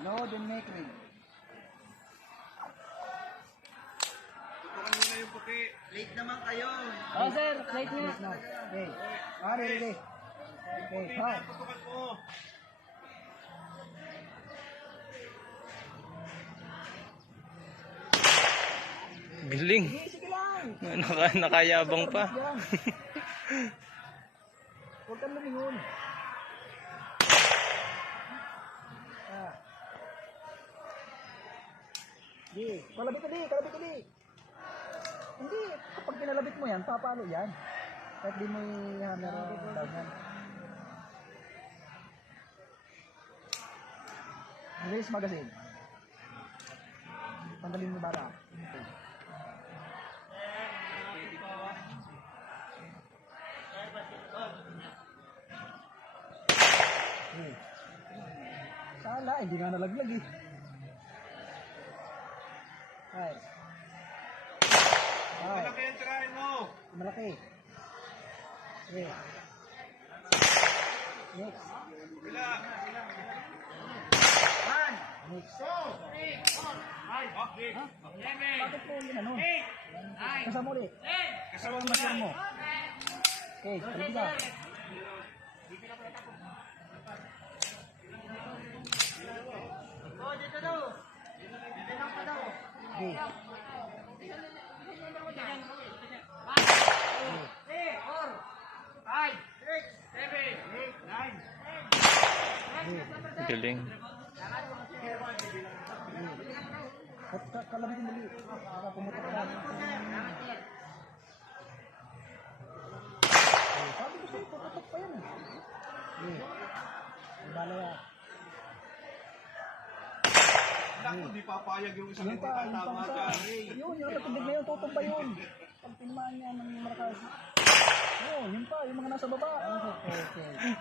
Load and make ready. Tutukan muna yung puti. Late naman kayo. Oh, sir, late nga. Okay. Ready. Okay, fine. Tutukan mo. Galing. Sige lang. Nakayabang pa. Huwag kang lumingon. Di, kalabit ka di. Hindi, kapag pinalabit mo yan, papalo yan. Kahit di mo i-hammer down yan. Release magazine. Tanggalin mo bala. Okay. Sala, hindi nga nalaglag eh. Ay. Malaki ang tirahin mo. Malaki. Okay. Next. Bila. Next. Okay. Bakit po yun ano? Kasama ulit. Kasama mo Master na. mo. Okay, ready ka. Okay. Galing. Kalabitin dali. Baka pumutok ka. Sabi ko sa'yo, puputok pa yan. Bala yan. Naku, di papayag yung isang Yun hindi pa, tatama isa. dyan. Yun, yung natinig na yun, tutumba yun. Pag tinamaan niya ng malakas. Yun pa, yung mga nasa baba. Okay.